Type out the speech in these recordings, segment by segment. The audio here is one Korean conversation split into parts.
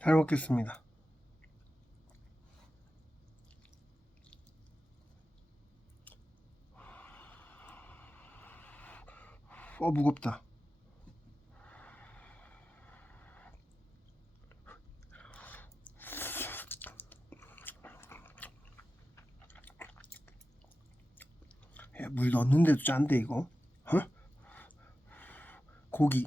잘 먹겠습니다. 어 무겁다. 야, 물 넣었는데도 짠데 이거? 어? 고기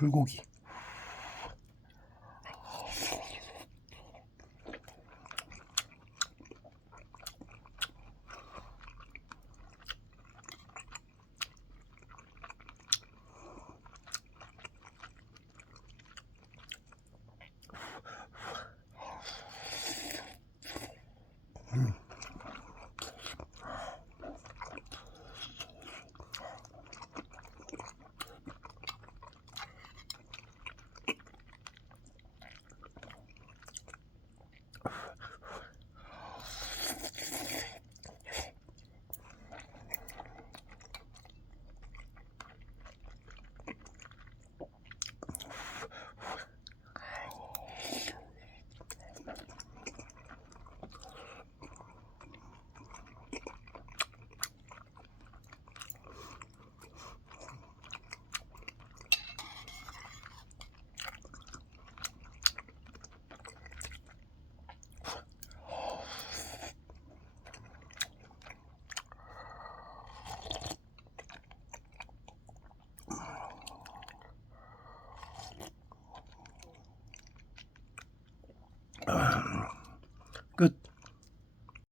불고기